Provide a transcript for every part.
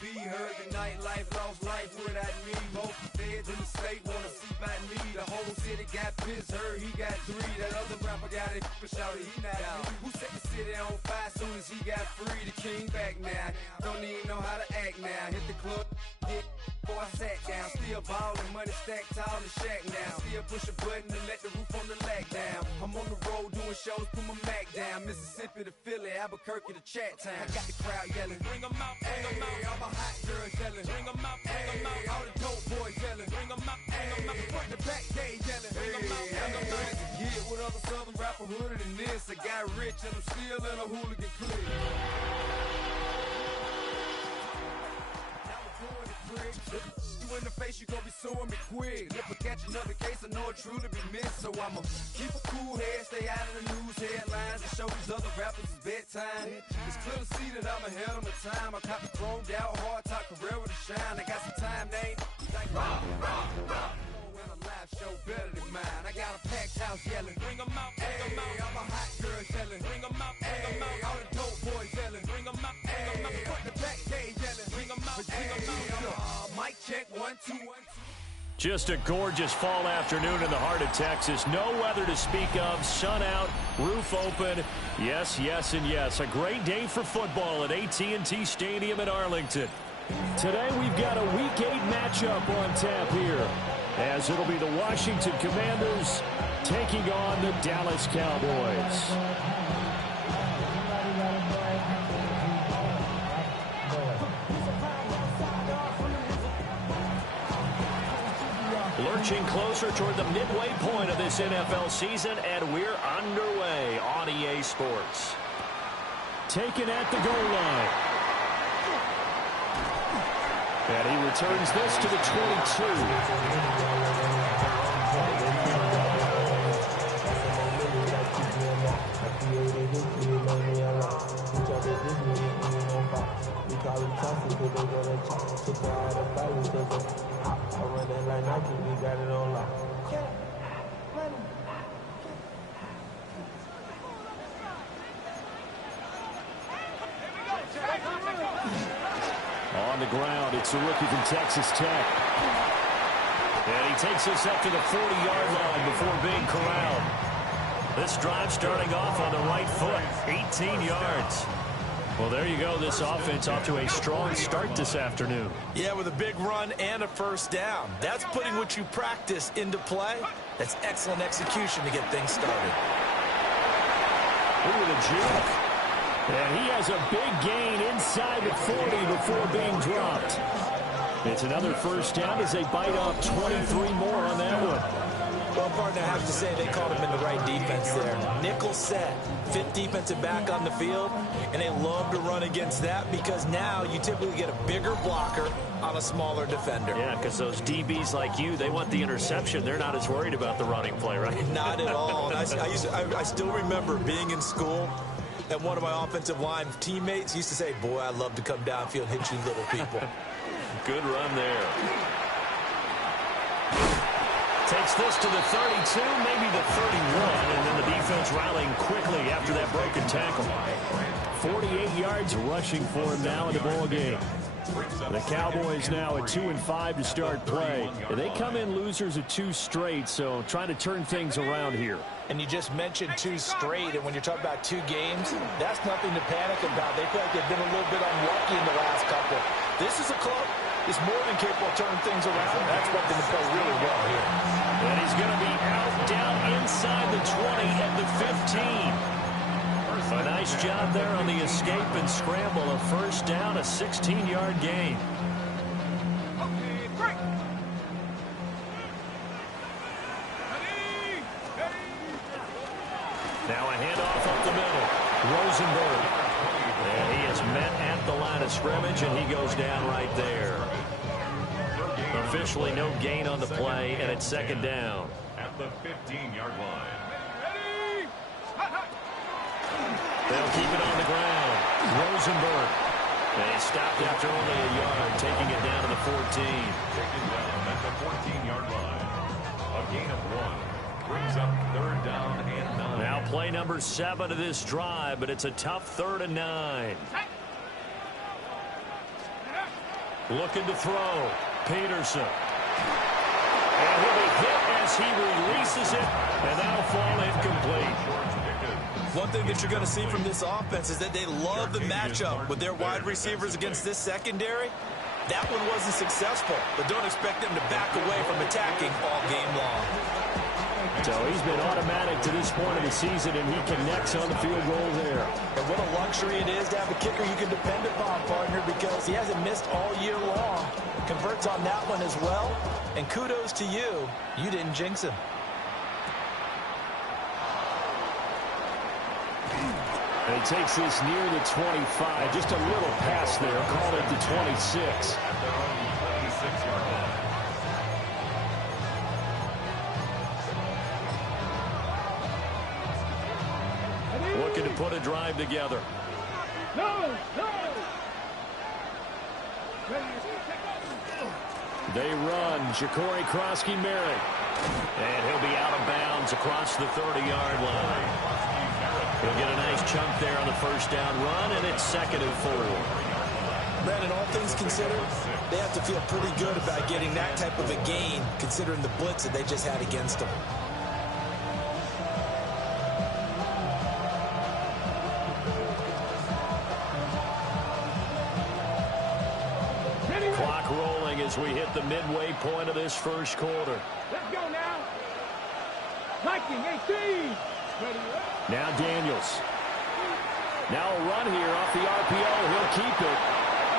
be heard. The nightlife lost life without me. Most feds in the state wanna see by me. The whole city got pissed, heard he got 3. That other rapper got it for shouted, he not out. Who set the city on fire soon as he got free? The king back now. Don't even know how to act now. Hit the club, get before I sat down. Still ballin', money stacked tall in the shack now. Still push a button and let the roof on the lack down. I'm on the road doing shows, put my Mac down. Mississippi to Philly, Albuquerque to Chat Town. I got the crowd yelling, bring 'em out, bring 'em out. All my hot girls yelling, bring 'em out, bring 'em out. All the dope boys yelling, bring 'em out, bring 'em out. Front to back, they yelling, bring 'em out, bring 'em out. Get with other southern rapper hooded than this. I got rich and I'm still in a hooligan clique. Now we're doing it quick. You in the face, you gon' be suing me quick. If I catch another case, I know it truly be missed. So I'ma keep a cool head, stay out of the news headlines, and show these other rappers it's bedtime. It's clear to see that I'm ahead of my time. I caught the chromed out, hard top career with a shine. I got some time, name like rock, rock, rock. And a live show better than mine. I got a packed house yelling, bring 'em out, bring 'em out. All my hot girls yelling, bring 'em out, bring 'em out. All the dope boys yelling, bring 'em out, bring 'em out. Front the back, they yelling, bring 'em out, bring 'em out. Mic check, 1, 2, 1, 2. Just a gorgeous fall afternoon in the heart of Texas. No weather to speak of. Sun out, roof open. Yes, yes, and yes. A great day for football at AT&T Stadium in Arlington. Today we've got a Week 8 matchup on tap here, as it'll be the Washington Commanders taking on the Dallas Cowboys. Lurching closer toward the midway point of this NFL season, and we're underway on EA Sports. Taken at the goal line. And he returns this to the 22. On the ground, it's a rookie from Texas Tech. And he takes us up to the 40-yard line before being corralled. This drive starting off on the right foot, 18 yards. Well, there you go. This offense off to a strong start this afternoon. Yeah, with a big run and a first down. That's putting what you practice into play. That's excellent execution to get things started. Ooh, the juke. And he has a big gain inside the 40 before being dropped. It's another first down as they bite off 23 more on that one. Well, partner, I have to say they called him in the right defense there. Nickel set, fifth defensive back on the field, and they love to run against that because now you typically get a bigger blocker on a smaller defender. Yeah, because those DBs like you, they want the interception. They're not as worried about the running play, right? Not at all. And I still remember being in school, and one of my offensive line teammates used to say, boy, I'd love to come downfield and hit you little people. Good run there. Takes this to the 32, maybe the 31, and then the defense rallying quickly after that broken tackle. 48 yards rushing for him now in the ball game. The Cowboys now at 2-5 to start play. They come in losers of 2 straight, so trying to turn things around here. And you just mentioned 2 straight, and when you're talking about 2 games, that's nothing to panic about. They feel like they've been a little bit unlucky in the last couple. This is a club that's more than capable of turning things around. That's what they play really well here. And he's going to be out, down inside the 20 at the 15. A nice job there on the escape and scramble. A first down, a 16-yard gain. Now a handoff up the middle. Rosenberg. And he is met at the line of scrimmage, and he goes down right there. Officially no gain on the play, and it's second down. At the 15-yard line. They'll keep it on the ground. Rosenberg. They stopped after only a yard, taking it down to the 14. Taken down at the 14-yard line. A gain of 1. Brings up third down and 9. Now play number 7 of this drive, but it's a tough 3rd and 9. Looking to throw. Peterson. And he'll be hit as he releases it, and that'll fall incomplete. One thing that you're going to see from this offense is that they love the matchup with their wide receivers against this secondary. That one wasn't successful, but don't expect them to back away from attacking all game long. So he's been automatic to this point of the season, and he connects on the field goal there. And what a luxury it is to have a kicker you can depend upon, partner, because he hasn't missed all year long. Converts on that one as well, and kudos to you. You didn't jinx him. And he takes this near the 25. Just a little pass there. Called it the 26. Looking to put a drive together. They run. Ja'Cory Krosky-Merritt. And he'll be out of bounds across the 30-yard line. He'll get a nice chunk there on the first down run, and it's 2nd and 4. Brandon, all things considered, they have to feel pretty good about getting that type of a gain, considering the blitz that they just had against them. Clock rolling as we hit the midway point of this first quarter. Let's go now. Viking 18. Now Daniels. Now a run here off the RPO. He'll keep it.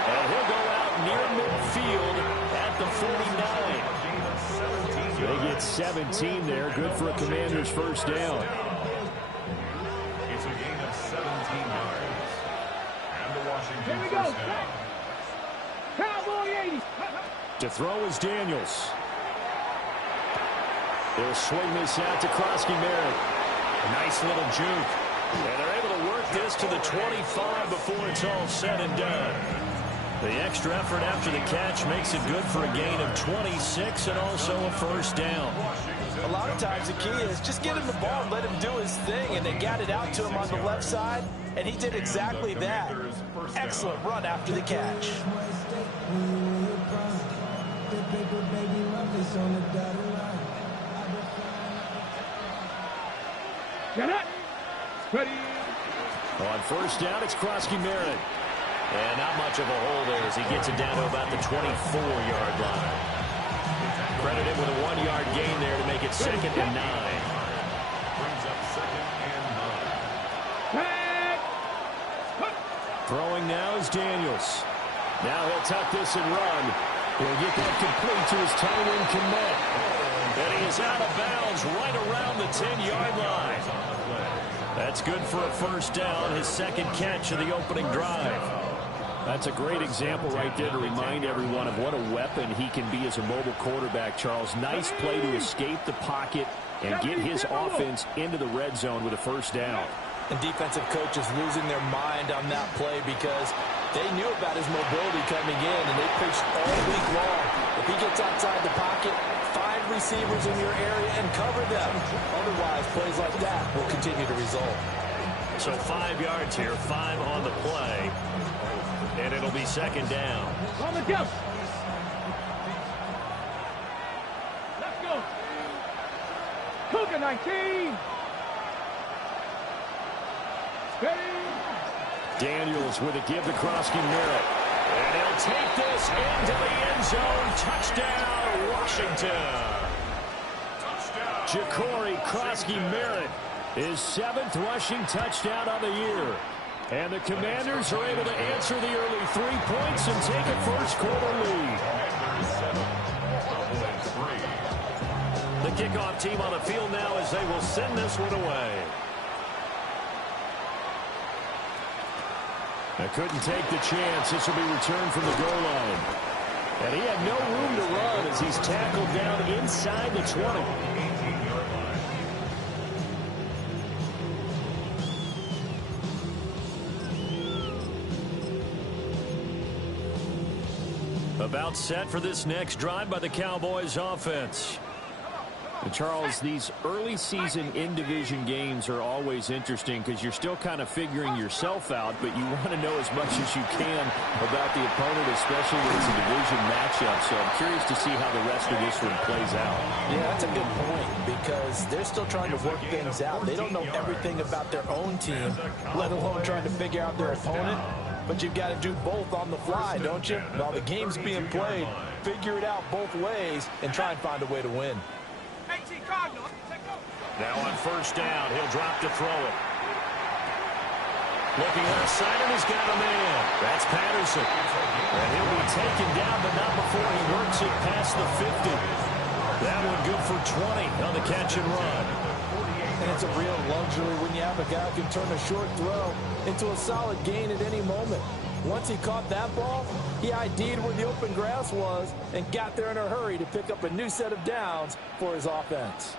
And he'll go out near midfield at the 49. They get 17 there. Good for a Commander's first down. It's a gain of 17 yards. And the Washington Here we go. first down. Cowboy 80. To throw is Daniels. They'll swing this out to Krosky-Merritt. Nice little juke. And they're able to work this to the 25 before it's all said and done. The extra effort after the catch makes it good for a gain of 26 and also a first down. A lot of times the key is just get him the ball and let him do his thing, and they got it out to him on the left side, and he did exactly that. Excellent run after the catch. Get it. Ready. On first down, it's Krosky-Merritt. And not much of a hole there as he gets it down to about the 24-yard line. Credit him with a 1-yard gain there to make it 2nd and 9. Brings up 2nd and 9. Throwing now is Daniels. Now he'll tuck this and run. He'll get that complete to his tight end Kmet. And he is out of bounds right around the 10-yard line. That's good for a first down, his 2nd catch of the opening drive. That's a great example right there to remind everyone of what a weapon he can be as a mobile quarterback, Charles. Nice play to escape the pocket and get his offense into the red zone with a first down. And defensive coaches losing their mind on that play because they knew about his mobility coming in, and they preached all week long. If he gets outside the pocket, find receivers in your area and cover them. Otherwise, plays like that will continue to result. So 5 yards here, 5 on the play. And it'll be 2nd down. On the jump. Let's go. Cougar 19. Ready. Daniels with a give to Krosky-Merritt. And he'll take this into the end zone. Touchdown, Washington. Touchdown. Ja'Cory Krosky-Merritt, his 7th rushing touchdown of the year. And the Commanders are able to answer the early 3 points and take a first quarter lead. The kickoff team on the field now as they will send this one away. They couldn't take the chance. This will be returned from the goal line. And he had no room to run as he's tackled down inside the 20. 18-yard line. About set for this next drive by the Cowboys offense. 2 Come on, come And Charles, these early season in-division games are always interesting because you're still kind of figuring yourself out, but you want to know as much as you can about the opponent, especially when it's a division matchup. So I'm curious to see how the rest of this one plays out. Yeah, that's a good point because they're still trying to work things out. They don't know everything about their own team, let alone trying to figure out their opponent. But you've got to do both on the fly, don't you? While the game's being played, figure it out both ways and try and find a way to win. Now on first down, he'll drop to throw it. Looking left side, and he's got a man. That's Patterson. And he'll be taken down, but not before he works it past the 50. That one good for 20 on the catch and run. And it's a real luxury when you have a guy who can turn a short throw into a solid gain at any moment. Once he caught that ball, he ID'd where the open grass was and got there in a hurry to pick up a new set of downs for his offense.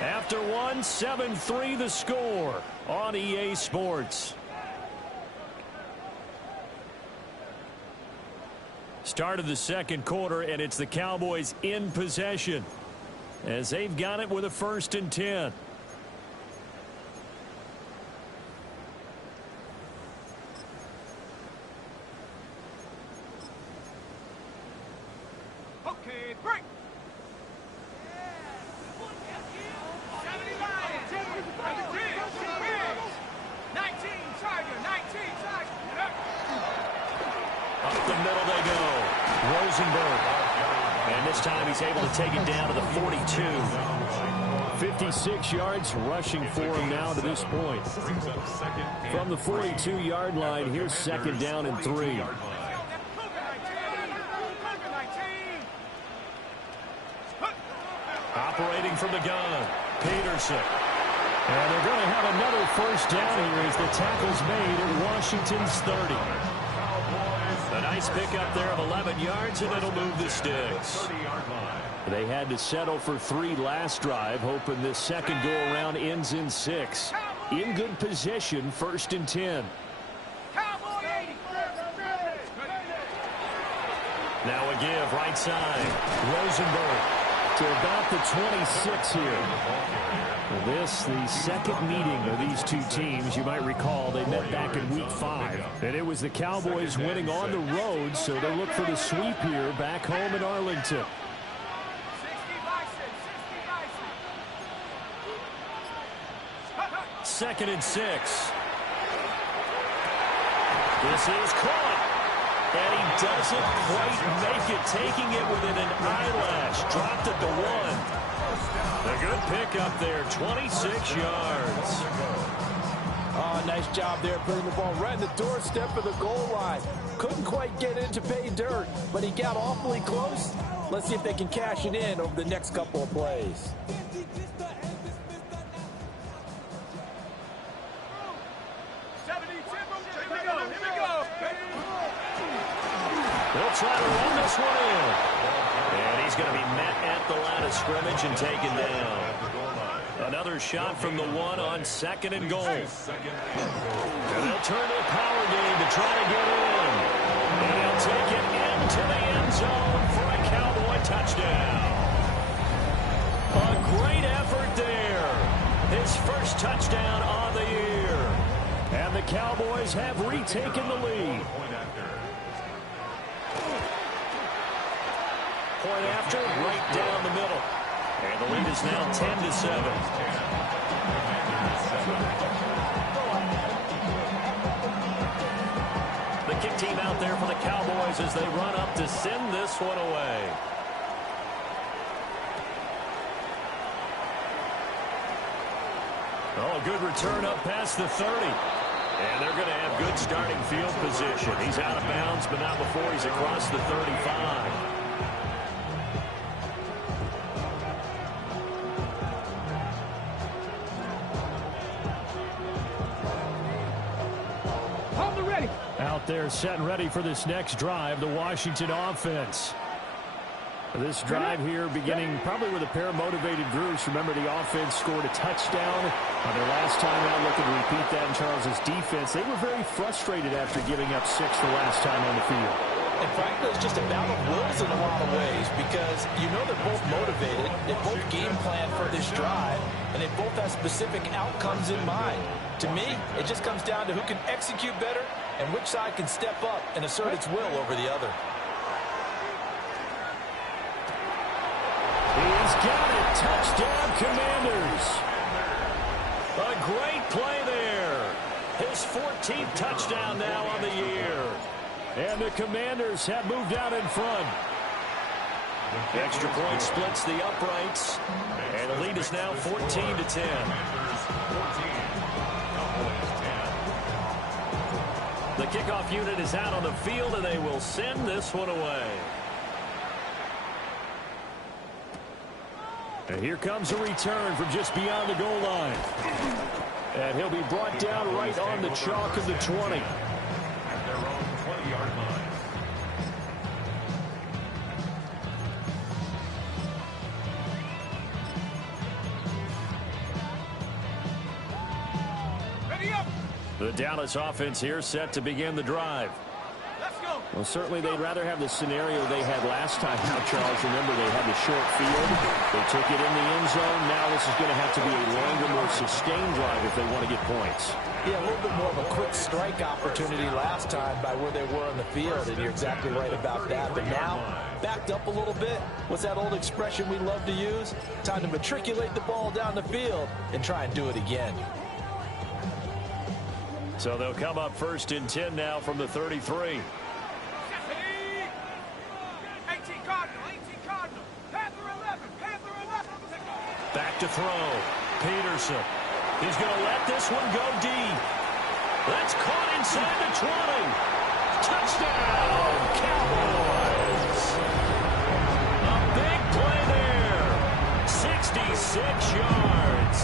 After one, 7-3 the score on EA Sports. Start of the second quarter, and it's the Cowboys in possession as they've got it with a 1st and 10. Okay, break. 19 Tiger. Up the middle they go. Rosenberg. And this time he's able to take it down to the 42. 56 yards rushing for him now to this point. From the 42-yard line, here's 2nd down and 3. Operating from the gun, Peterson. And they're going to have another 1st down here as the tackle's made at Washington's 30. A nice pickup there of 11 yards, and it'll move the sticks. They had to settle for 3 last drive, hoping this second go-around ends in 6. In good position, 1st and 10. Now a give, right side. Rosenberg to about the 26 here. This, the second meeting of these two teams. You might recall they met back in Week 5. And it was the Cowboys winning on the road, so they look for the sweep here back home in Arlington. Second and 6. This is caught. And he doesn't quite make it, taking it within an eyelash. Dropped at the 1. A good pickup there, 26 yards. Oh, nice job there, putting the ball right in the doorstep of the goal line. Couldn't quite get it to pay dirt, but he got awfully close. Let's see if they can cash it in over the next couple of plays. They'll try to run this one in. And he's going to be met at the line of scrimmage and taken down. Another shot from the 1 on 2nd and goal. And they'll turn to the power game to try to get in. And he'll take it into the end zone for a Cowboy touchdown. A great effort there. His first touchdown on the year. And the Cowboys have retaken the lead. Point after, right down the middle. And the lead is now 10-7. The kick team out there for the Cowboys as they run up to send this one away. Oh, a good return up past the 30. And they're going to have good starting field position. He's out of bounds, but not before he's across the 35. Out there set and ready for this next drive, the Washington offense. This drive here beginning probably with a pair of motivated groups. Remember, the offense scored a touchdown on their last time out. Looking to repeat that in Charles's defense. They were very frustrated after giving up 6 the last time on the field. And frankly, it's just a battle of wills in a lot of ways because you know they're both motivated, they both game plan for this drive, and they both have specific outcomes in mind. To me, it just comes down to who can execute better and which side can step up and assert its will over the other. He's got it. Touchdown, Commanders. A great play there. His 14th touchdown now on the year. And the Commanders have moved out in front. Extra point splits the uprights. And the lead is now 14-10. The kickoff unit is out on the field, and they will send this one away. And here comes a return from just beyond the goal line. And he'll be brought down right on the chalk of the 20. At their own 20-yard line. Ready up. The Dallas offense here set to begin the drive. Let's go. Well, certainly they'd rather have the scenario they had last time out, Charles. Remember, they had the short field. They took it in the end zone. Now this is going to have to be a longer, more sustained drive if they want to get points. Yeah, a little bit more of a quick strike opportunity last time by where they were on the field, and you're exactly right about that. But now, backed up a little bit. What's that old expression we love to use? Time to matriculate the ball down the field and try and do it again. So they'll come up 1st and 10 now from the 33. 18 Cardinal, 18 Cardinal. Panther 11, Panther 11. Back to throw. Peterson. He's going to let this one go deep. That's caught inside the 20. Touchdown, Cowboys. A big play there. 66 yards.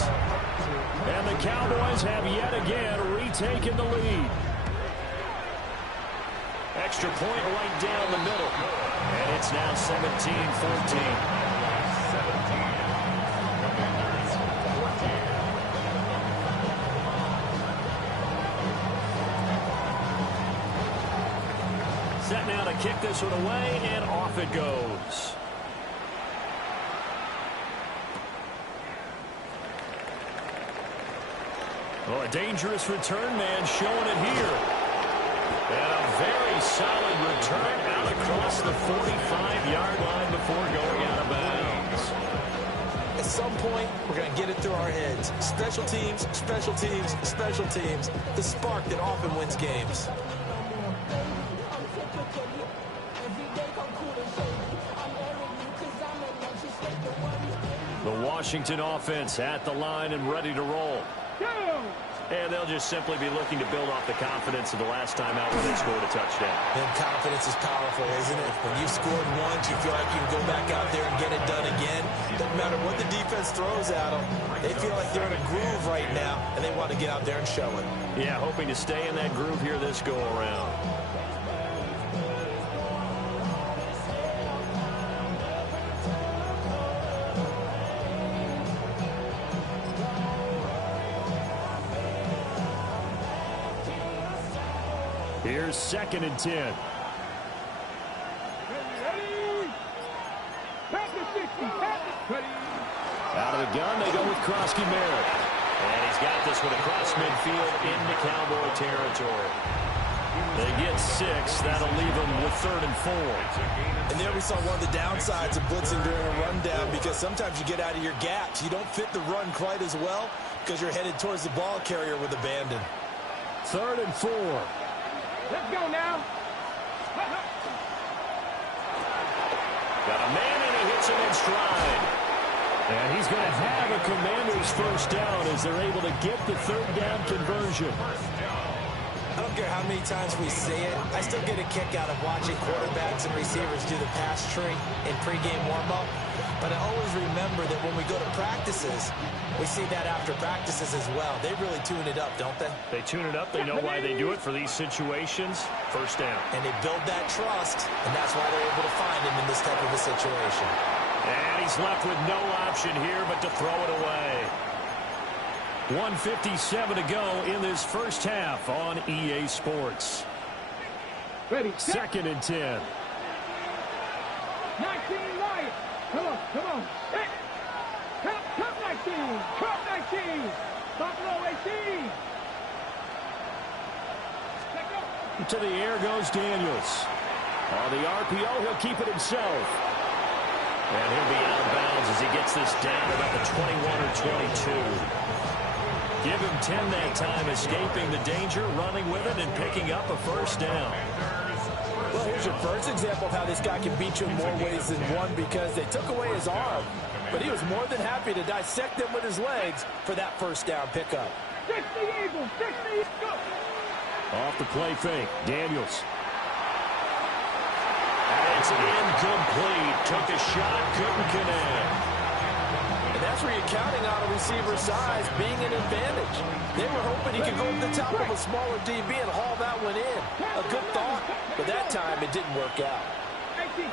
And the Cowboys have yet again retaken the lead. Extra point right down the middle. And it's now 17-14. Set now to kick this one away, and off it goes. Well, a dangerous return man showing it here. And a very solid return out across the 45-yard line before going out of bounds. At some point, we're going to get it through our heads. Special teams, special teams, special teams. The spark that often wins games. The Washington offense at the line and ready to roll. And they'll just simply be looking to build off the confidence of the last time out when they scored a touchdown. And confidence is powerful, isn't it? When you've scored once, you feel like you can go back out there and get it done again. Doesn't matter what the defense throws at them. They feel like they're in a groove right now, and they want to get out there and show it. Yeah, hoping to stay in that groove here this go-around. Here's 2nd and 10. Ready. Panther 60, Panther 20. Out of the gun, they go with Krosky Merritt. And he's got this one across midfield into Cowboy territory. They get 6. That'll leave them with 3rd and 4. And there we saw one of the downsides of blitzing during a rundown, because sometimes you get out of your gaps. You don't fit the run quite as well because you're headed towards the ball carrier with abandon. 3rd and 4. Let's go now. Got a man, and he hits him in stride. And he's going to have a Commanders first down as they're able to get the 3rd down conversion. I don't care how many times we say it, I still get a kick out of watching quarterbacks and receivers do the pass tree in pregame warm-up. But I always remember that when we go to practices, we see that after practices as well. They really tune it up, don't they? They tune it up. They know why they do it for these situations. First down. And they build that trust, and that's why they're able to find him in this type of a situation. And he's left with no option here but to throw it away. 1:57 to go in this first half on EA Sports. Ready. Second and 10. 19 Lions. Come on, come on. Hey. Come 19. Come 19. Buffalo 18. To the air goes Daniels. On the RPO, he'll keep it himself. And he'll be out of bounds as he gets this down about the 21 or 22. Give him 10 that time, escaping the danger, running with it, and picking up a first down. Well, here's your first example of how this guy can beat you in more ways than one, because they took away his arm, but he was more than happy to dissect them with his legs for that first down pickup. 60 Eagles, 60 Eagles. Off the play fake, Daniels. And it's incomplete. Took a shot, couldn't connect. And that's where you're counting on a receiver's size being an advantage. They were hoping he could go to the top of a smaller DB and haul that one in. A good thought, but that time it didn't work out. 18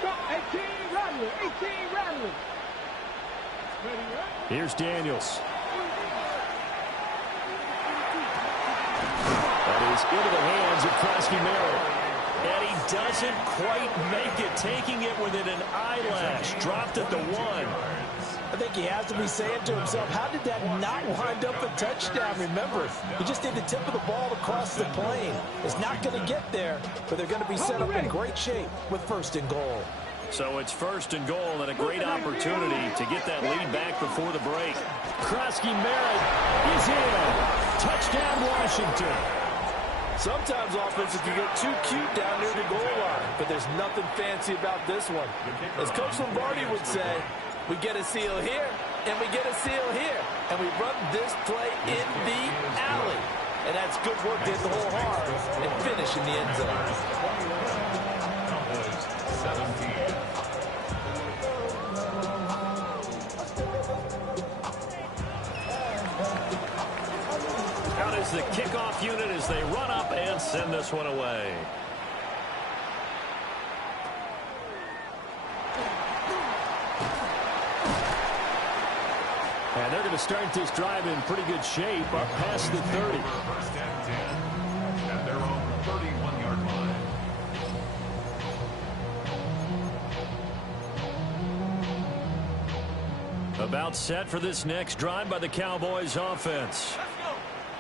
Rattler, 18 Rattler. Here's Daniels. That is into the hands of Krosky Merritt. And he doesn't quite make it, taking it within an eyelash. Dropped at the 1. I think he has to be saying to himself, how did that not wind up a touchdown? Remember, he just did the tip of the ball across the plane. It's not going to get there, but they're going to be set up in great shape with first and goal. So it's first and goal and a great opportunity to get that lead back before the break. Krosky Merritt is in. Touchdown, Washington. Sometimes offenses can get too cute down near the goal line, but there's nothing fancy about this one. As Coach Lombardi would say, we get a seal here, and we get a seal here, and we run this play in the alley. And that's good work to hit the hole hard and finish in the end zone. 17. Out is the kickoff unit as they run up and send this one away. And they're going to start this drive in pretty good shape up past the 30. First and 10 at their own 31-yard line. About set for this next drive by the Cowboys offense.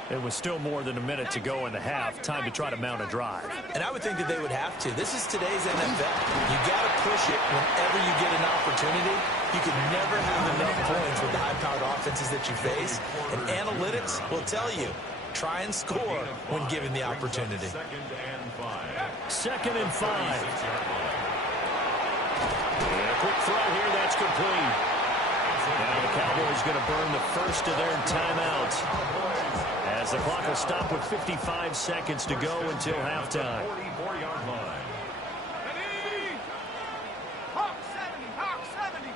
It was still more than a minute to go in the half. Time to try to mount a drive. And I would think that they would have to. This is today's NFL. You got to push it whenever you get an opportunity. You can never have enough points with the high-powered offenses that you face. And analytics will tell you, try and score when given the opportunity. Second and 5. And a quick throw here. That's complete. Now the Cowboys going to burn the first of their timeouts, as the clock will stop with 55 seconds to go until halftime. 44-yard line. Ready? Hawk 70, Hawk 70.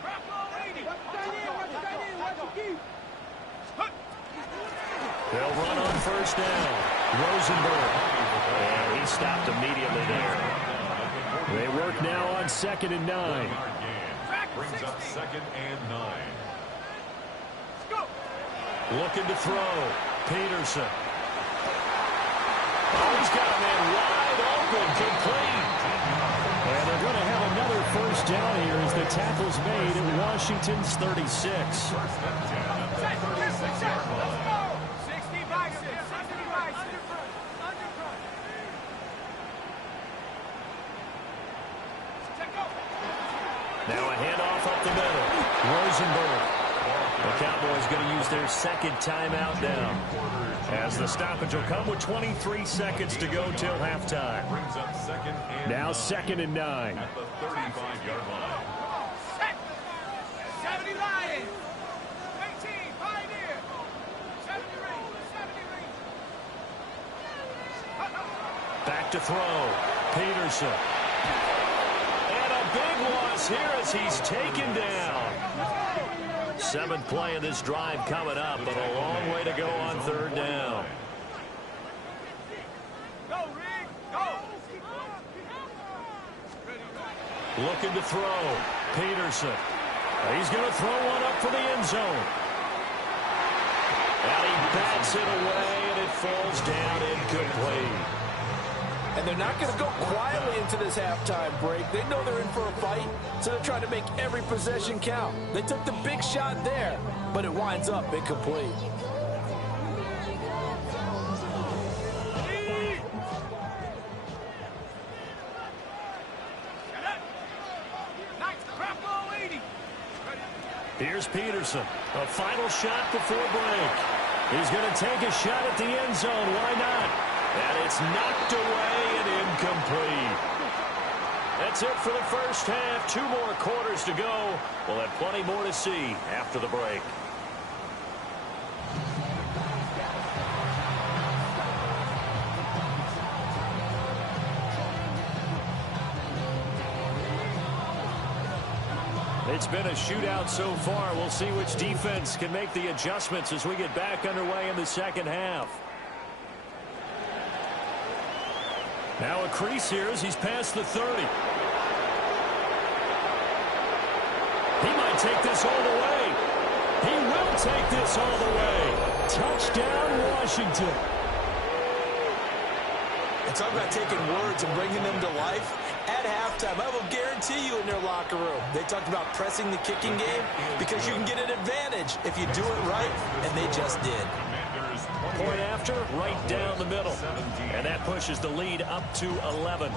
Bravo 80. Watch the key. They'll run on first down. Rosenberg. And he stopped immediately there. They work now on 2nd and 9. Brings up 2nd and 9. Looking to throw. Peterson. Oh, he's got a man wide open. Complete. And they're going to have another first down here as the tackle's made at Washington's 36. First and 10 at the 36-yard line. 60 by 6. 60 by 6. Now a handoff up the middle. Rosenberg. The Cowboys going to use their second timeout now, as the stoppage will come with 23 seconds to go till halftime. Brings up 2nd and Now 9 2nd and 9. at the 35-yard line. 70 Lions. 18 Pioneer. 70 Rangers. 70 Rangers. Back to throw. Peterson. And a big loss here as he's taken down. 7th play of this drive coming up, but a long way to go on 3rd down. Go, Rick. Go. Looking to throw. Peterson. He's going to throw one up for the end zone. And he bats it away, and it falls down incomplete. And they're not going to go quietly into this halftime break. They know they're in for a fight, so they're trying to make every possession count. They took the big shot there, but it winds up incomplete. Here's Peterson. A final shot before break. He's going to take a shot at the end zone. Why not? And it's knocked away and incomplete. That's it for the first half. 2 more quarters to go. We'll have plenty more to see after the break. It's been a shootout so far. We'll see which defense can make the adjustments as we get back underway in the second half. Now a crease here as he's past the 30. He might take this all the way. He will take this all the way. Touchdown, Washington. And talk about taking words and bringing them to life. At halftime, I will guarantee you in their locker room, they talked about pressing the kicking game because you can get an advantage if you do it right, and they just did. Point after, right down the middle. And that pushes the lead up to 11.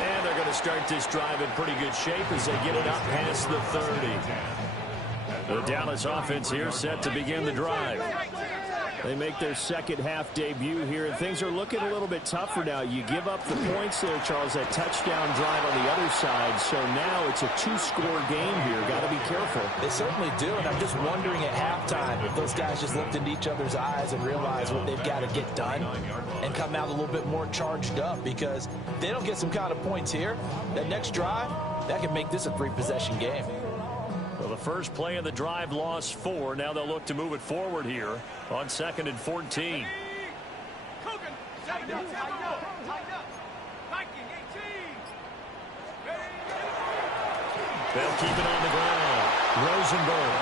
And they're going to start this drive in pretty good shape as they get it up past the 30. The Dallas offense here set to begin the drive. They make their second half debut here, and things are looking a little bit tougher now. You give up the points there, Charles, that touchdown drive on the other side, so now it's a 2-score game here. Got to be careful. They certainly do, and I'm just wondering at halftime if those guys just looked into each other's eyes and realized what they've got to get done and come out a little bit more charged up, because if they don't get some kind of points here, that next drive, that can make this a 3-possession game. Well, the first play of the drive lost 4. Now they'll look to move it forward here on 2nd and 14. They'll keep it on the ground. Rosenberg.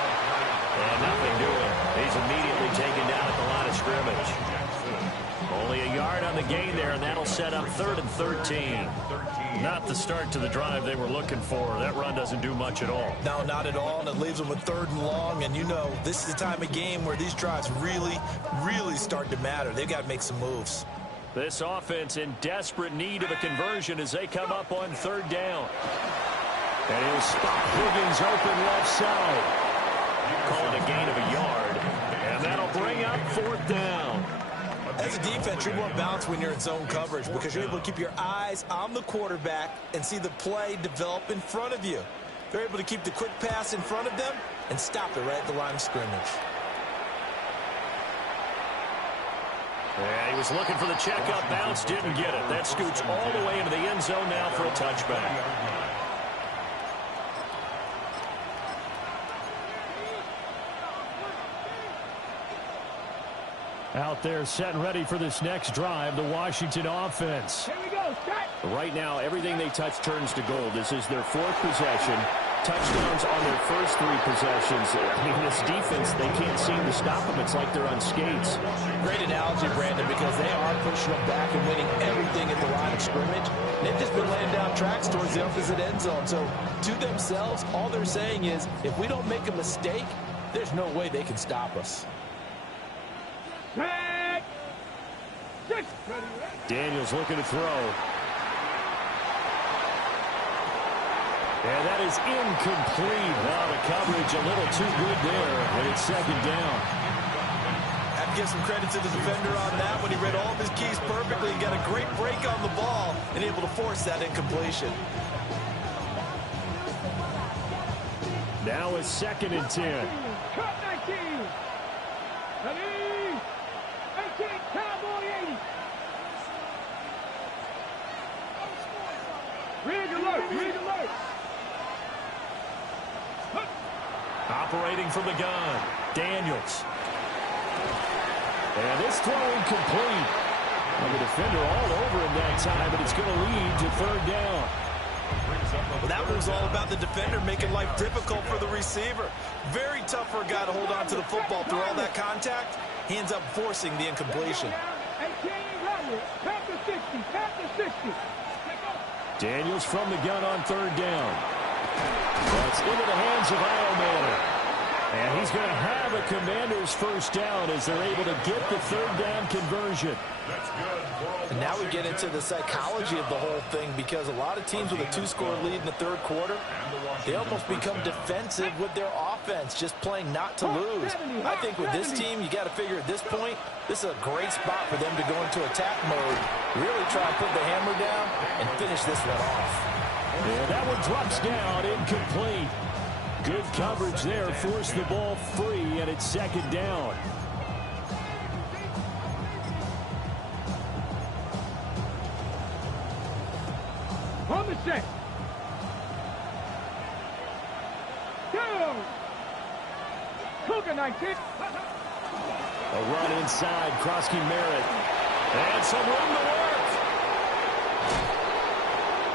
And nothing doing. He's immediately taken down at the line of scrimmage. Only a yard on the gain there, and that'll set up 3rd and 13. Not the start to the drive they were looking for. That run doesn't do much at all. No, not at all, and it leaves them with 3rd and long. And you know, this is the time of game where these drives really, really start to matter. They've got to make some moves. This offense in desperate need of a conversion as they come up on 3rd down. And he'll spot Higgins open left side. Call it a gain of a yard. And that'll bring up 4th down. As a defense, you're more balanced when you're in zone coverage because you're able to keep your eyes on the quarterback and see the play develop in front of you. They're able to keep the quick pass in front of them and stop it right at the line of scrimmage. Yeah, he was looking for the checkup bounce, didn't get it. That scoots all the way into the end zone now for a touchback. Out there set and ready for this next drive, the Washington offense. Here we go, start. Right now, everything they touch turns to gold. This is their 4th possession. Touchdowns on their first 3 possessions. I mean, this defense, they can't seem to stop them. It's like they're on skates. Great analogy, Brandon, because they are pushing them back and winning everything at the line of scrimmage. They've just been laying down tracks towards the opposite end zone. So, to themselves, all they're saying is, if we don't make a mistake, there's no way they can stop us. Set. 6. Daniels looking to throw. And that is incomplete. Wow, the coverage a little too good there, and it's 2nd down. I have to give some credit to the defender on that when he read all of his keys perfectly and got a great break on the ball and able to force that incompletion. Now it's 2nd and 10. Cut 19. Ready? 18, Cowboy 80. Rig alert, rig alert. Operating from the gun, Daniels. And this throw incomplete. And the defender all over him that time, but it's going to lead to 3rd down. Well, that was all about the defender making life difficult for the receiver. Very tough for a guy to hold on to the football through all that contact. He ends up forcing the incompletion. Daniels from the gun on third down. That's into the hands of Iomanner. And he's going to have a Commanders first down as they're able to get the third down conversion. And now we get into the psychology of the whole thing, because a lot of teams with a 2-score lead in the third quarter, they almost become defensive with their offense, just playing not to lose. I think with this team, you got to figure at this point, this is a great spot for them to go into attack mode, really try and put the hammer down and finish this one off. And that one drops down, incomplete. Good coverage there, forced the ball free, and it's second down. On the set. Go. Cougar 19. A run inside, Krosky Merritt. And some room to work.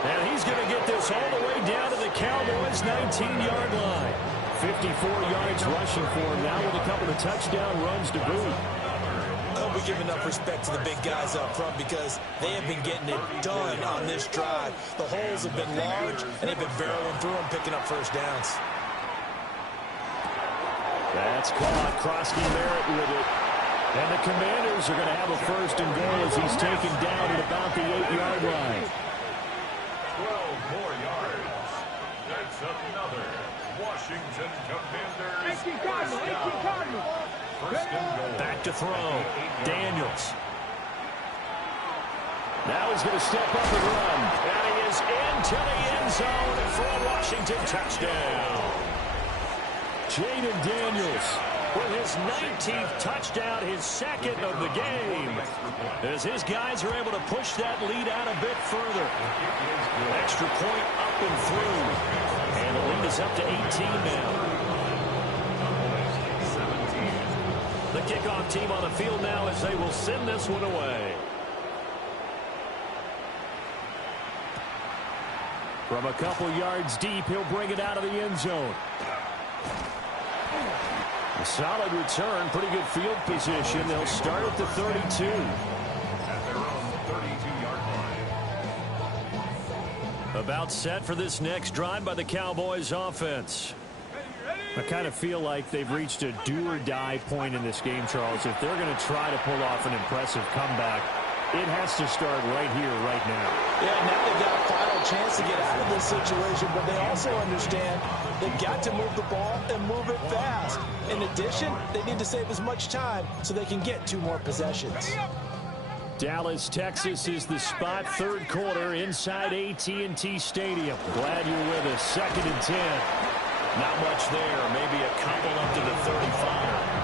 And he's going to get this all the way down to the Cowboys' 19-yard line. 54 yards rushing for him now with a couple of touchdown runs to boot. We give enough respect to the big guys up front, because they have been getting it done on this drive. The holes have been large, and they've been barreling through them, picking up first downs. That's caught. Krosky Merritt with it. And the Commanders are going to have a first and goal as he's taken down at about the 8-yard line. 12 more yards. That's another Washington Commanders. 18 Cardinals. First and goal. Back to throw. Daniels. Now he's going to step up and run. And he is into the end zone for a Washington touchdown. Jaden Daniels with his 19th touchdown, his second of the game, as his guys are able to push that lead out a bit further. Extra point up and through. And the lead is up to 18 now. The kickoff team on the field now as they will send this one away. From a couple yards deep, he'll bring it out of the end zone. A solid return, pretty good field position. They'll start at the 32. At their own 32-yard line. About set for this next drive by the Cowboys offense. I kind of feel like they've reached a do-or-die point in this game, Charles. If they're going to try to pull off an impressive comeback, it has to start right here, right now. Yeah, now they've got a final chance to get out of this situation, but they also understand they've got to move the ball and move it fast. In addition, they need to save as much time so they can get 2 more possessions. Dallas, Texas is the spot, third quarter inside AT&T Stadium. Glad you're with us. 2nd and 10. Not much there, maybe a couple up to the 35.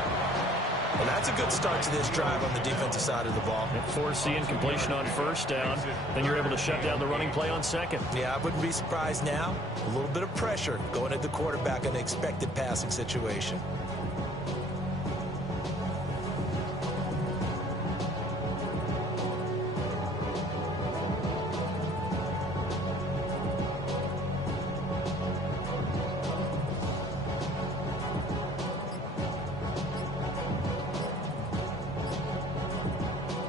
Well, that's a good start to this drive on the defensive side of the ball. Force the incompletion on first down, then you're able to shut down the running play on second. Yeah, I wouldn't be surprised now. A little bit of pressure going at the quarterback in an expected passing situation.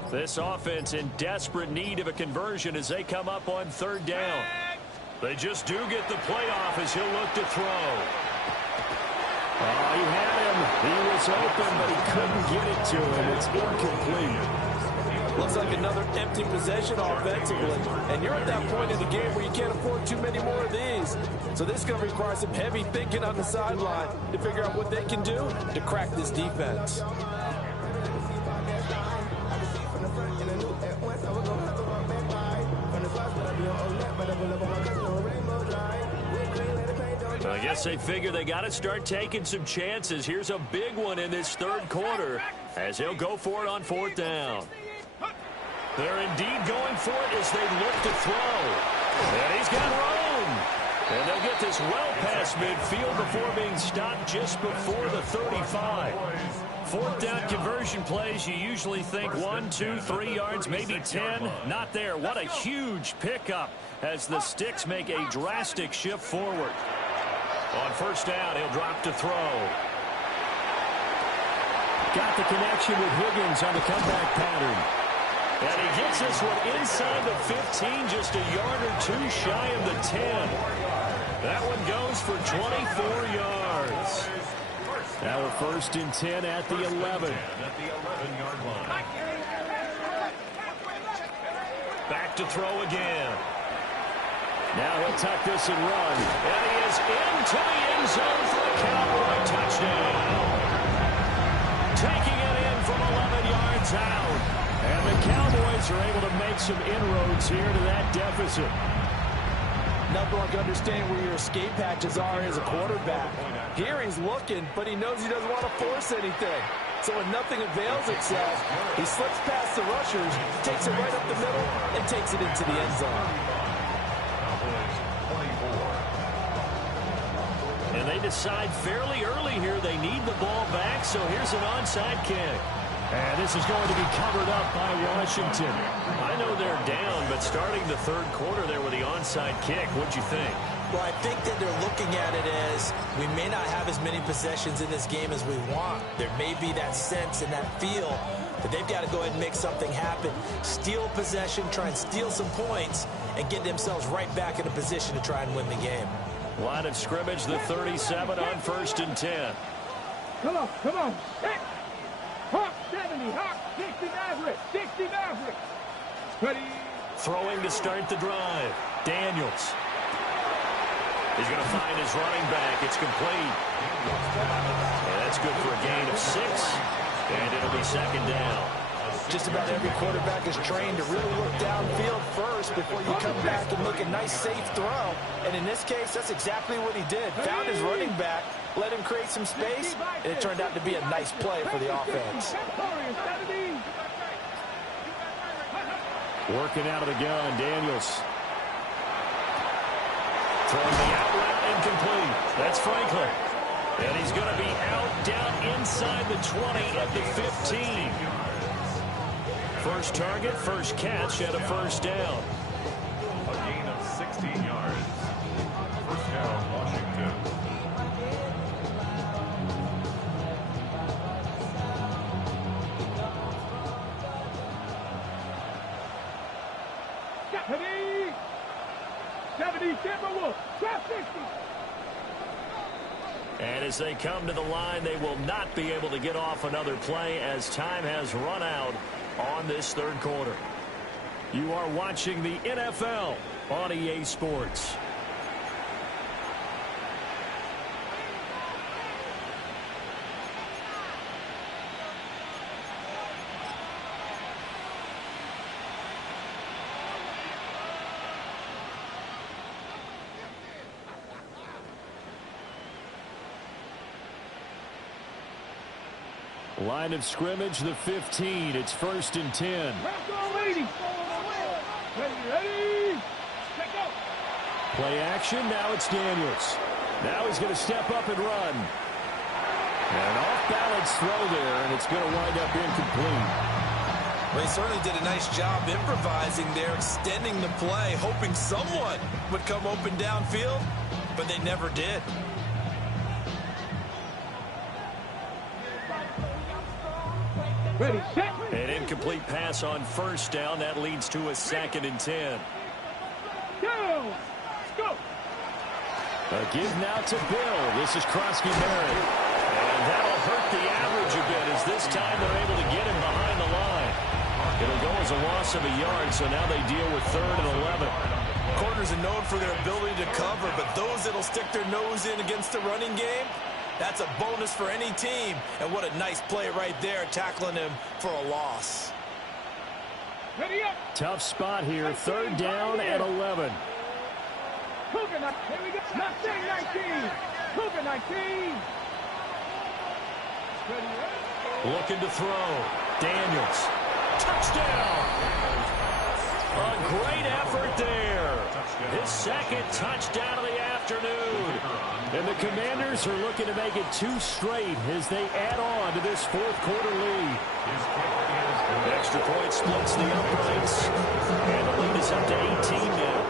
This offense in desperate need of a conversion as they come up on third down. They just do get the playoff as he'll look to throw. Oh, he had him. He was open, but he couldn't get it to him. It's incomplete. Looks like another empty possession offensively. And you're at that point in the game where you can't afford too many more of these. So this is going to require some heavy thinking on the sideline to figure out what they can do to crack this defense. I guess they figure they got to start taking some chances. Here's a big one in this third quarter as he'll go for it on fourth down. They're indeed going for it as they look to throw. And he's got room. And they'll get this well past midfield before being stopped just before the 35. Fourth down conversion plays, you usually think 1, 2, 3 yards, maybe 10. Not there. What a huge pickup as the Sticks make a drastic shift forward. On first down, he'll drop to throw. Got the connection with Higgins on the comeback pattern. And he gets this one inside the 15, just a yard or two shy of the 10. That one goes for 24 yards. Now a 1st and 10 at the 11. Back to throw again. Now he'll tuck this and run. And he is into the end zone for a Cowboy touchdown. Taking it in from 11 yards out. And the Cowboys are able to make some inroads here to that deficit. Nothing like understanding where your escape hatches are as a quarterback. Here he's looking, but he knows he doesn't want to force anything. So when nothing avails itself, he slips past the rushers, takes it right up the middle, and takes it into the end zone. And they decide fairly early here they need the ball back, so here's an onside kick. And this is going to be covered up by Washington. I know they're down, but starting the third quarter there with the onside kick, what'd you think? Well, I think that they're looking at it as we may not have as many possessions in this game as we want. There may be that sense and that feel that they've got to go ahead and make something happen. Steal possession, try and steal some points, and get themselves right back in a position to try and win the game. Line of scrimmage, the 37 on 1st and 10. Come on, come on. Hawk 70, Hawk 60 Maverick, 60 Maverick. Ready. Throwing to start the drive. Daniels. He's going to find his running back. It's complete. And that's good for a gain of 6. And it'll be 2nd down. Just about every quarterback is trained to really look downfield first before you come back and make a nice, safe throw. And in this case, that's exactly what he did. Found his running back, let him create some space, and it turned out to be a nice play for the offense. Working out of the gun, Daniels. Throwing the out route, incomplete. That's Franklin. And he's going to be out down inside the 20 at the 15. First target, first catch, and a 1st down. A gain of 16 yards. 1st down, Washington. Stephanie! 70 Timberwolves, 60. And as they come to the line, they will not be able to get off another play as time has run out on this third quarter. You are watching the NFL on EA Sports. Line of scrimmage, the 15. It's 1st and 10. Play action. Now it's Daniels. Now he's going to step up and run. And off-balance throw there, and it's going to wind up incomplete. Well, he certainly did a nice job improvising there, extending the play, hoping someone would come open downfield, but they never did. Ready, set. An incomplete pass on 1st down. That leads to a 2nd and 10. Go. Go. A give now to Bill. This is Krosky-Merritt. And that'll hurt the average a bit as this time they're able to get him behind the line. It'll go as a loss of a yard, so now they deal with 3rd and 11. Corners are known for their ability to cover, but those that'll stick their nose in against the running game, that's a bonus for any team. And what a nice play right there, tackling him for a loss. Ready up. Tough spot here. 3rd down and 11. Cougar, here we go. Mustang 19. Cougar 19. Ready up. Looking to throw. Daniels. Touchdown. A great effort there. His 2nd touchdown of the afternoon. afternoon. And the Commanders are looking to make it 2 straight as they add on to this fourth quarter lead. Extra point splits the uprights. And the lead is up to 18 now.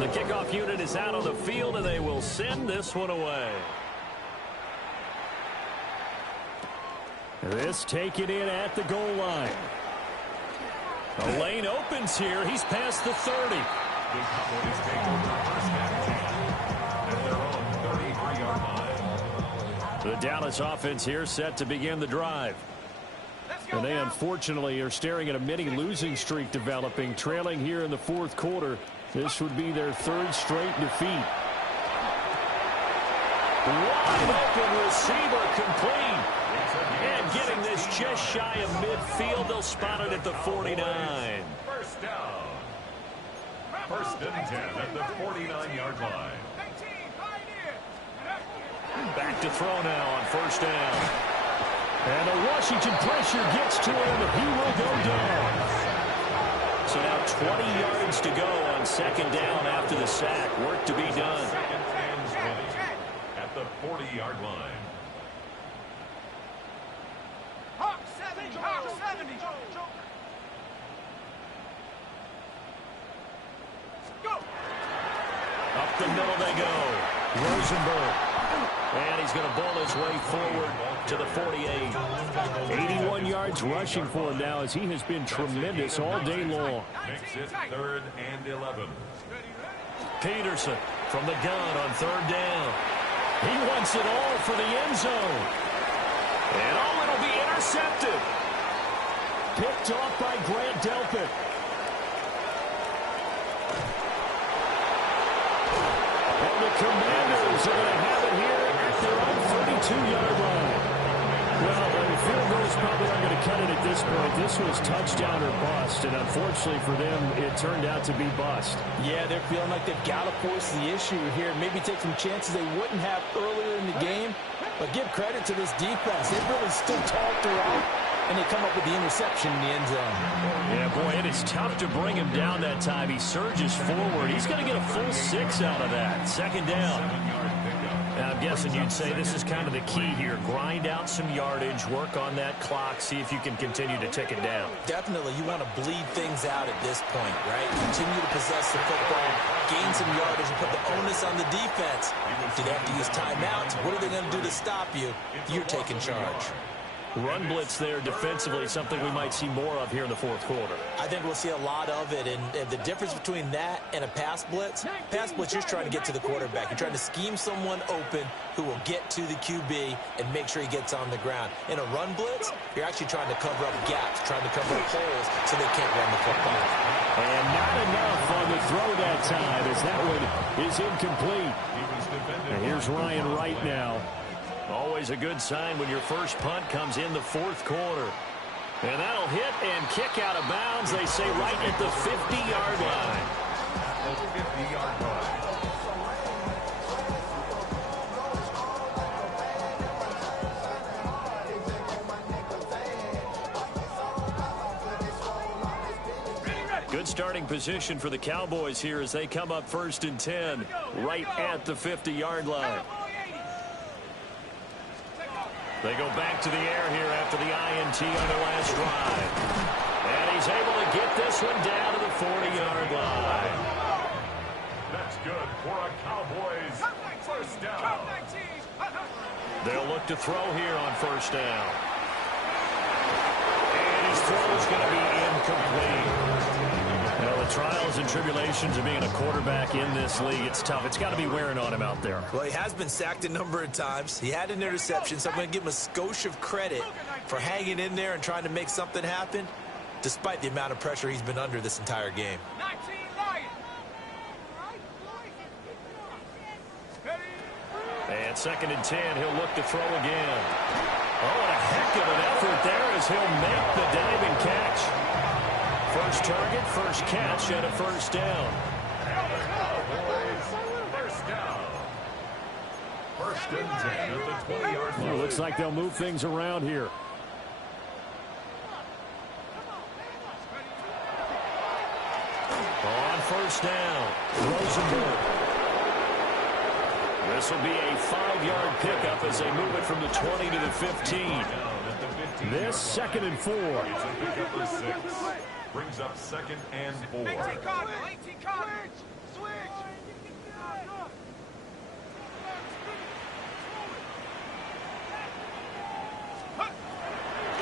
The kickoff unit is out on the field, and they will send this one away. This taken in at the goal line. The lane opens here. He's past the 30. The Dallas offense here set to begin the drive. And they unfortunately are staring at a mini losing streak developing, trailing here in the fourth quarter. This would be their 3rd straight defeat. Wide open receiver complete. And getting this just shy of midfield. They'll spot it at the 49. First down. First and 10 at the 49-yard line. Back to throw now on first down. And the Washington pressure gets to him. He will go down. So now 20 yards to go on second down after the sack. Work to be done. Second and 20 at the 40-yard line. Hawk 70, Hawk 70. Go. Up the middle they go. Rosenberg. And he's going to ball his way forward to the 48. 81 yards rushing for him now as he has been tremendous all day long. Makes it 3rd and 11. Peterson from the gun on third down. He wants it all for the end zone. And it'll be intercepted. Picked off by Grant Delpit. And the Commanders are going to have it here at their own 32-yard line. Well, the field goal is probably not going to cut it at this point. This was touchdown or bust, and unfortunately for them, it turned out to be bust. Yeah, they're feeling like they've got to force the issue here. Maybe take some chances they wouldn't have earlier in the game. But give credit to this defense. They've really stood tall throughout, and they come up with the interception in the end zone. Yeah, boy, it is tough to bring him down that time. He surges forward. He's going to get a full 6 out of that. Second down. Now, I'm guessing you'd say this is kind of the key here. Grind out some yardage, work on that clock, see if you can continue to tick it down. Definitely, you want to bleed things out at this point, right? Continue to possess the football, gain some yardage, and put the onus on the defense. Do they have to use timeouts? What are they going to do to stop you? You're taking charge. Run blitz there defensively, something we might see more of here in the fourth quarter. I think we'll see a lot of it, and the difference between that and a pass blitz, you're trying to get to the quarterback. You're trying to scheme someone open who will get to the QB and make sure he gets on the ground. In a run blitz, you're actually trying to cover up gaps, trying to cover up holes so they can't run the football. And not enough on the throw that time as that one is incomplete. And here's Ryan Wright now. Always a good sign when your first punt comes in the fourth quarter. And that'll hit and kick out of bounds, they say, right at the 50-yard line. 50-yard line. Good starting position for the Cowboys here as they come up 1st and 10, right at the 50-yard line. They go back to the air here after the INT on their last drive. And he's able to get this one down to the 40-yard line. That's good for a Cowboys first down. They'll look to throw here on first down. And his throw is going to be incomplete. Well, the trials and tribulations of being a quarterback in this league, it's tough. It's got to be wearing on him out there. Well, he has been sacked a number of times. He had an interception, so I'm going to give him a skosh of credit for hanging in there and trying to make something happen, despite the amount of pressure he's been under this entire game. And 2nd and 10, he'll look to throw again. Oh, and a heck of an effort there as he'll make the diving catch. First target, first catch, and a first down. First down. 1st and 10 at the 20-yard line. Well, looks like they'll move things around here. On first down. Rosenberg. This will be a 5-yard pickup as they move it from the 20 to the 15. This 2nd and 4. It's a pickup of 6. Brings up 2nd and 4. 18 Cardinals. Switch.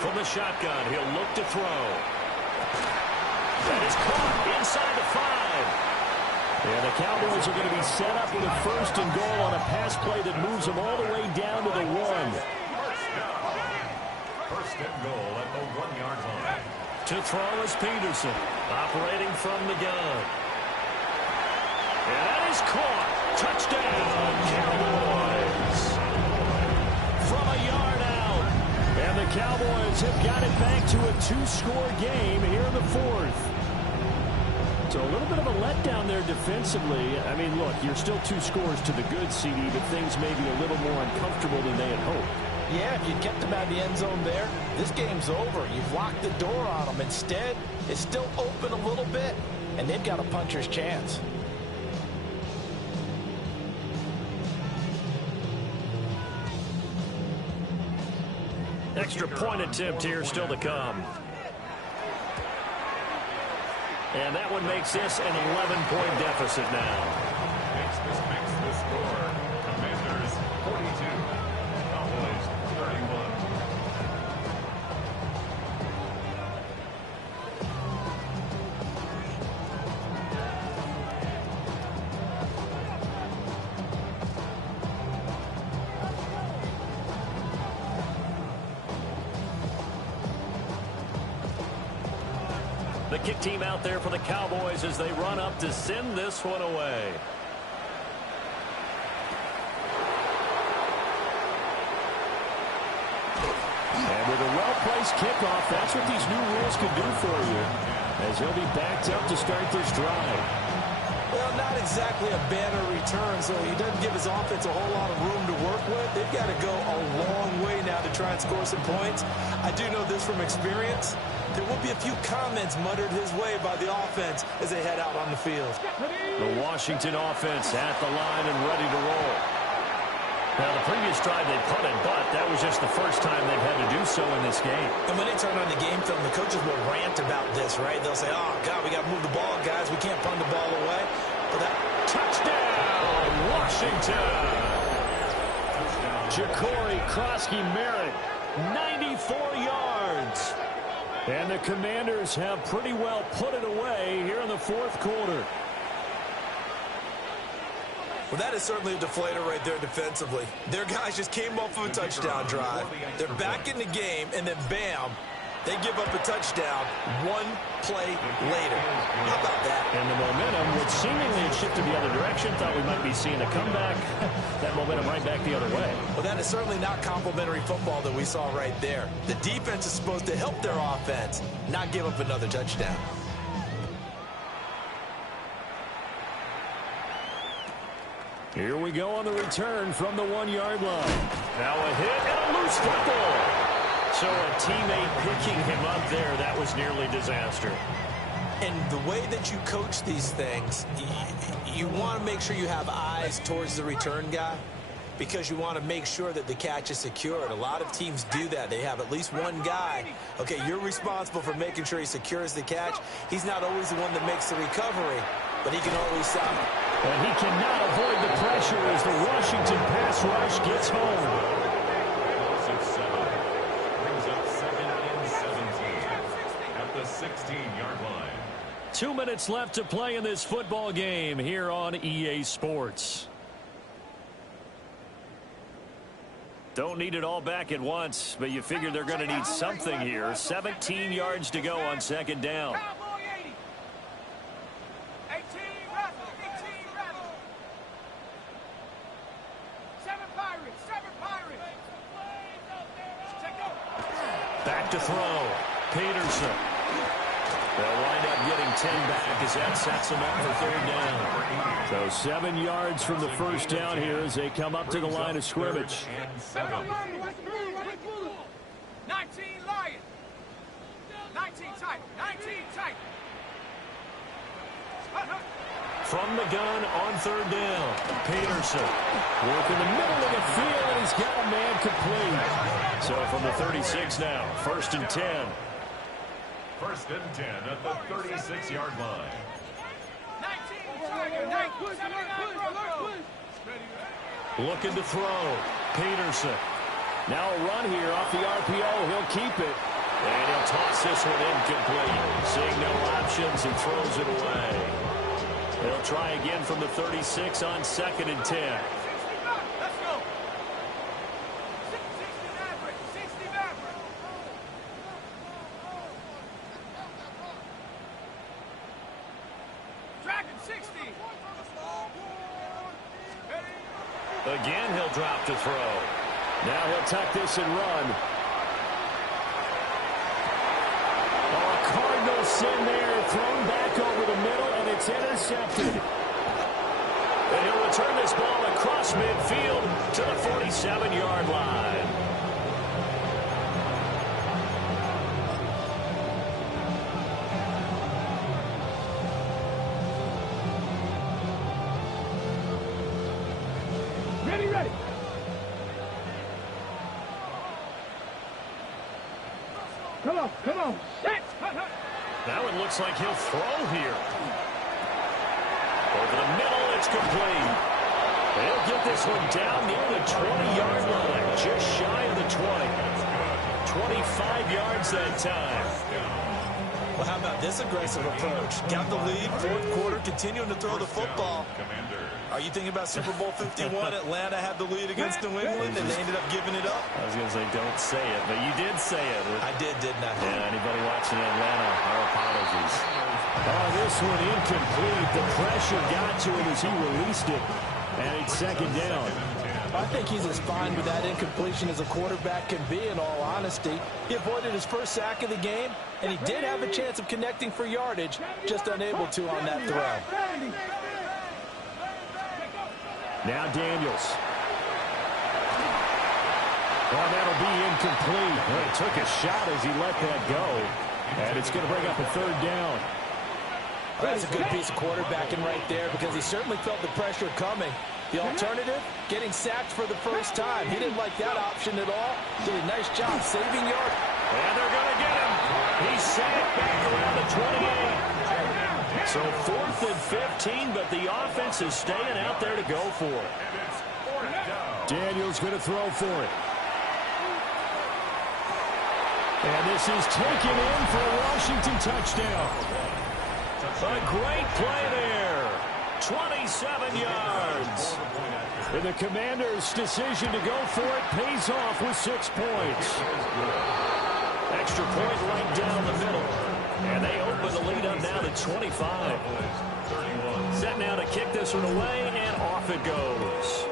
From the shotgun, he'll look to throw. That is caught inside the 5. And the Cowboys are going to be set up with a 1st and goal on a pass play that moves them all the way down to the 1. First and goal at the 1-yard line. To throw is Peterson, operating from the gun. And that is caught. Touchdown, Cowboys. From a yard out. And the Cowboys have got it back to a 2-score game here in the 4th. So a little bit of a letdown there defensively. I mean, look, you're still 2 scores to the good, CD, but things may be a little more uncomfortable than they had hoped. Yeah, if you kept them out of the end zone there, this game's over. You've locked the door on them. Instead, it's still open a little bit, and they've got a puncher's chance. Extra point attempt here still to come. And that one makes this an 11-point deficit now. Makes the score. Commanders 42. Cowboys 31. The kick team out there for the Cowboys as they run up to send this one away. And with a well-placed kickoff, that's what these new rules can do for you, as he'll be backed up to start this drive. Well, not exactly a banner return, so he doesn't give his offense a whole lot of room to work with. They've got to go a long way now to try and score some points. I do know this from experience. There will be a few comments muttered his way by the offense as they head out on the field. The Washington offense at the line and ready to roll. Now, the previous drive they punted, but that was just the first time they've had to do so in this game. And when they turn on the game film, the coaches will rant about this, right? They'll say, oh, God, we got to move the ball, guys. We can't punt the ball away. But that touchdown, Washington. Ja'Cory Krosky-Merritt, 94 yards. And the Commanders have pretty well put it away here in the 4th quarter. Well, that is certainly a deflator right there defensively. Their guys just came off of a touchdown drive. They're back in the game, and then bam, they give up a touchdown 1 play later. How about that? And the momentum, which seemingly had shifted the other direction, thought we might be seeing a comeback. That momentum right back the other way. Well, that is certainly not complimentary football that we saw right there. The defense is supposed to help their offense, not give up another touchdown. Here we go on the return from the 1-yard line. Now a hit and a loose football. So a teammate picking him up there, that was nearly disaster. And the way that you coach these things, you want to make sure you have eyes towards the return guy because you want to make sure that the catch is secured. A lot of teams do that. They have at least one guy. Okay, you're responsible for making sure he secures the catch. He's not always the one that makes the recovery, but he can always stop it. And he cannot avoid the pressure as the Washington pass rush gets home. Brings up 2nd and 17 at the 16-yard line. 2 minutes left to play in this football game here on EA Sports. Don't need it all back at once, but you figure they're going to need something here. 17 yards to go on 2nd down. Back to throw. Peterson. They'll wind up getting 10 back as that sets them up for 3rd down. So 7 yards from the first down here as they come up to the line of scrimmage. 19 Lions. 19 tight. 19 tight. from the gun on third down. Peterson working the middle of the field, and he's got a man complete. So from the 36 now, 1st and 10. 1st and 10 at the 36-yard line. Looking to throw. Peterson. Now a run here off the RPO. He'll keep it. And he'll toss this one incomplete. Seeing no options, he throws it away. They'll try again from the 36 on 2nd and 10. Let's go. 60. Again, he'll drop to throw. Now he'll tuck this and run. Oh, a Cardinal sin there, thrown back over the middle, and it's intercepted. And he'll return this ball across midfield to the 47-yard line. Ready. Come on. Set. Now it looks like he'll throw here. Over the middle, it's complete. They'll get this one down near the 20-yard line, just shy of the 20. 25 yards that time. Well, how about this aggressive approach? Got the lead, 4th quarter, continuing to throw the football. Are you thinking about Super Bowl 51? Atlanta had the lead against New England, and they ended up giving it up? I was going to say, don't say it, but you did say it. I didn't I? Yeah, anybody watching Atlanta, our apologies. Oh, this one incomplete. The pressure got to him as he released it, and it's 2nd down. I think he's as fine with that incompletion as a quarterback can be, in all honesty. He avoided his first sack of the game, and he did have a chance of connecting for yardage, just unable to on that throw. Now Daniels. Well, that'll be incomplete. Well, he took a shot as he let that go, and it's going to bring up a 3rd down. Well, that's a good piece of quarterbacking right there, because he certainly felt the pressure coming. The alternative, getting sacked for the first time. He didn't like that option at all. Did a nice job saving yard. And they're going to get him. He's sacked back around the 28. So 4th and 15, but the offense is staying out there to go for it. Daniels going to throw for it. And this is taken in for a Washington touchdown. A great play there. 27 yards. And the Commanders' decision to go for it pays off with 6 points. Extra point right down the middle. And they open the lead up now to 25. Set now to kick this one away, and off it goes.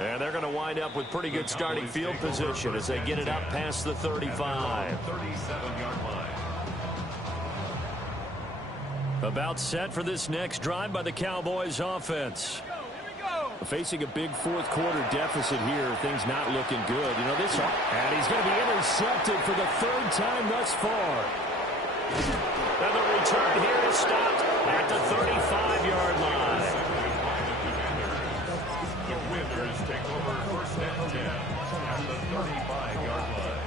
And they're going to wind up with pretty good starting field position as they get it up past the 35. 37-yard line. About set for this next drive by the Cowboys offense. Facing a big 4th quarter deficit here, things not looking good. You know, this, and he's going to be intercepted for the 3rd time thus far. And the return here is stopped at the 35-yard line. The Withers take over 1st and 10 at the 35-yard line.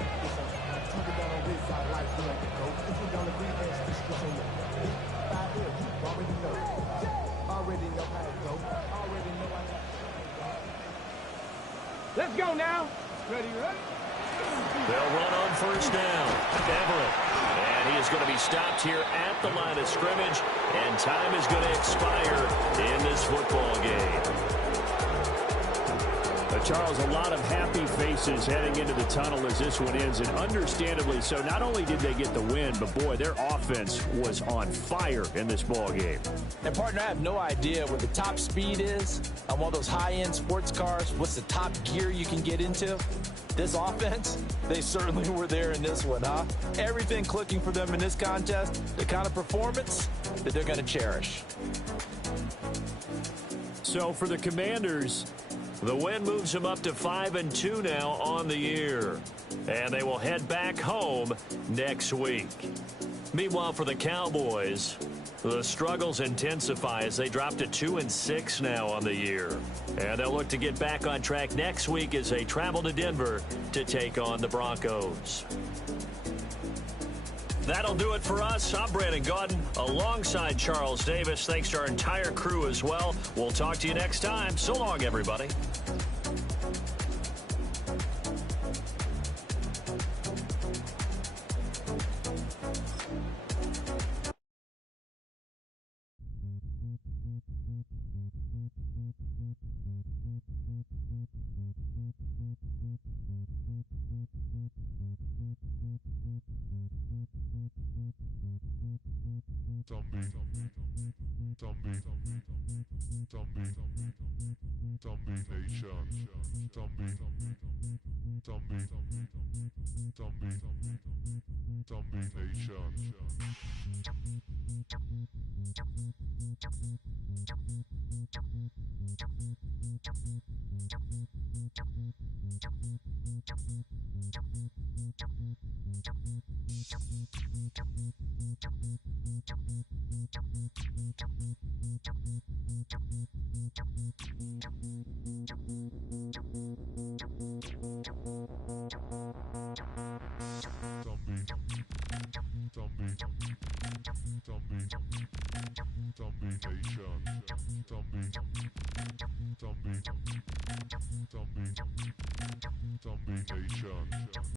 Let's go now. Ready. They'll run on 1st down. Everett. And he is going to be stopped here at the line of scrimmage. And time is going to expire in this football game. Charles, a lot of happy faces heading into the tunnel as this one ends, and understandably so. Not only did they get the win, but boy, their offense was on fire in this ball game. And partner, I have no idea what the top speed is on one of those high-end sports cars. What's the top gear you can get into? This offense, they certainly were there in this one, huh? Everything clicking for them in this contest, the kind of performance that they're going to cherish. So for the Commanders, The win moves them up to 5-2 now on the year. And they will head back home next week. Meanwhile, for the Cowboys, the struggles intensify as they drop to 2-6 now on the year. And they'll look to get back on track next week as they travel to Denver to take on the Broncos. That'll do it for us. I'm Brandon Gaudin alongside Charles Davis. Thanks to our entire crew as well. We'll talk to you next time. So long, everybody.